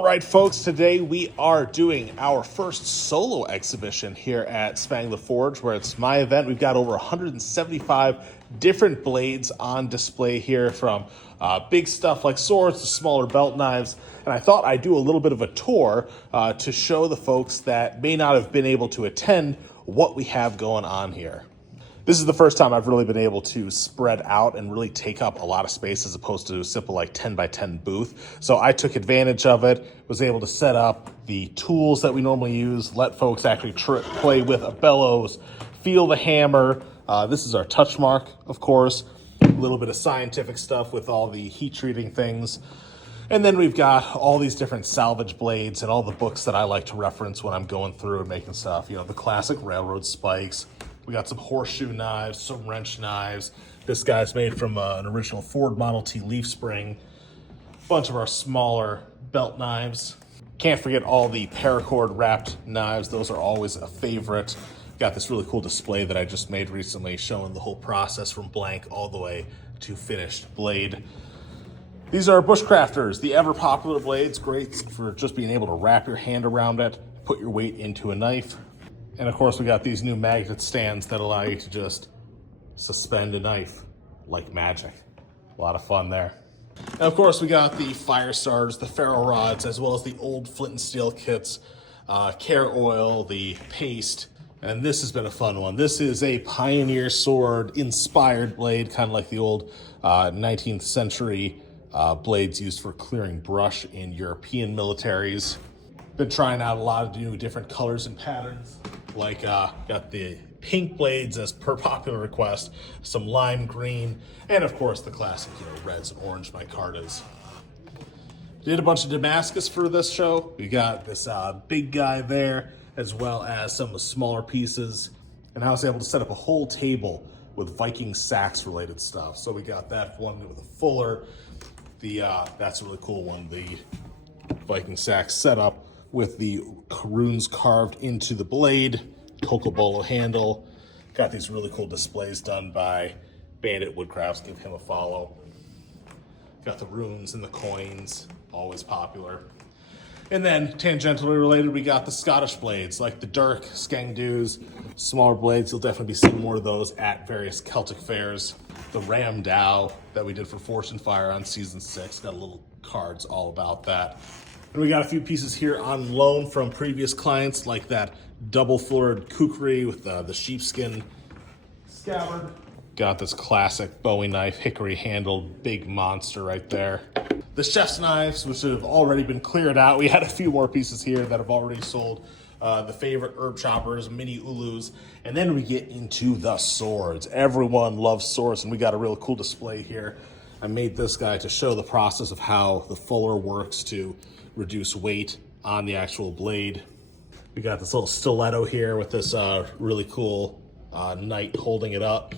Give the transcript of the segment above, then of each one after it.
All right, folks, today we are doing our first solo exhibition here at Spangler Forge, where it's my event. We've got over 175 different blades on display here, from big stuff like swords to smaller belt knives. And I thought I'd do a little bit of a tour to show the folks that may not have been able to attend what we have going on here. This is the first time I've really been able to spread out and really take up a lot of space as opposed to a simple like 10 by 10 booth. So I took advantage of it, was able to set up the tools that we normally use, let folks actually play with a bellows, feel the hammer. This is our touch mark, of course, a little bit of scientific stuff with all the heat treating things. And then we've got all these different salvage blades and all the books that I like to reference when I'm going through and making stuff. You know, the classic railroad spikes. We got some horseshoe knives, some wrench knives. This guy's made from an original Ford Model T leaf spring. A bunch of our smaller belt knives. Can't forget all the paracord wrapped knives. Those are always a favorite. Got this really cool display that I just made recently showing the whole process from blank all the way to finished blade. These are Bushcrafters, the ever popular blades. Great for just being able to wrap your hand around it, put your weight into a knife. And of course, we got these new magnet stands that allow you to just suspend a knife like magic. A lot of fun there. And of course, we got the fire starters, the ferro rods, as well as the old flint and steel kits, care oil, the paste. And this has been a fun one. This is a Pioneer Sword inspired blade, kind of like the old 19th century blades used for clearing brush in European militaries. Been trying out a lot of new different colors and patterns. Like got the pink blades as per popular request, some lime green, and of course the classic, reds and orange micartas. Did a bunch of Damascus for this show. We got this big guy there, as well as some smaller pieces. And I was able to set up a whole table with Viking sax related stuff. So we got that one with a fuller. That's a really cool one, the Viking sax setup with the runes carved into the blade, Cocobolo handle. Got these really cool displays done by Bandit Woodcrafts. Give him a follow. Got the runes and the coins, always popular. And then tangentially related, we got the Scottish blades like the Dirk, Skangdoos, smaller blades. You'll definitely be seeing more of those at various Celtic fairs. The Ram Dow that we did for Fortune Fire on season 6. Got little cards all about that. And we got a few pieces here on loan from previous clients, like that double-florid kukri with the sheepskin scabbard. Got this classic Bowie knife, hickory-handled big monster right there. The chef's knives, which have already been cleared out. We had a few more pieces here that have already sold. The favorite herb choppers, mini ulus. And then we get into the swords. Everyone loves swords, and we got a real cool display here. I made this guy to show the process of how the fuller works to reduce weight on the actual blade. We got this little stiletto here with this really cool knight holding it up.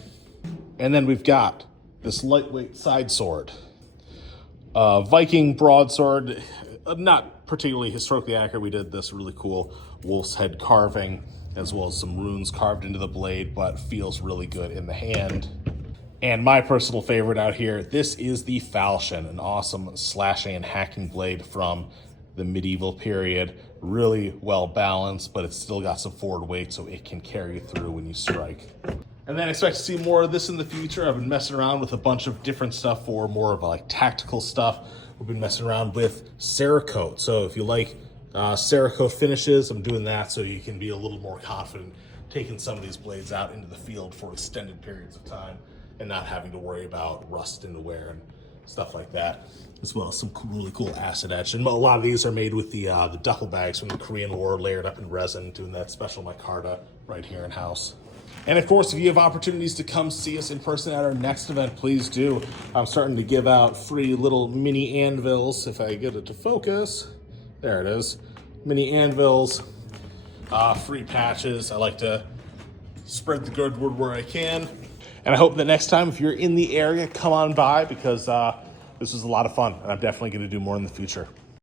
And then we've got this lightweight side sword. Viking broadsword, not particularly historically accurate. We did this really cool wolf's head carving, as well as some runes carved into the blade, but feels really good in the hand. And my personal favorite out here, this is the falchion, an awesome slashing and hacking blade from the medieval period. Really well balanced, but it's still got some forward weight so it can carry you through when you strike. And then expect to see more of this in the future. I've been messing around with a bunch of different stuff for more of like tactical stuff. We've been messing around with Cerakote. So if you like Cerakote finishes, I'm doing that so you can be a little more confident taking some of these blades out into the field for extended periods of time and not having to worry about rust in the wear and stuff like that, as well as some really cool acid etch. And a lot of these are made with the duffel bags from the Korean War, layered up in resin, doing that special micarta right here in-house. And of course, if you have opportunities to come see us in person at our next event, please do. I'm starting to give out free little mini anvils, if I get it to focus. There it is. Mini anvils, free patches. I like to spread the good word where I can. And I hope that next time, if you're in the area, come on by, because this was a lot of fun, and I'm definitely going to do more in the future.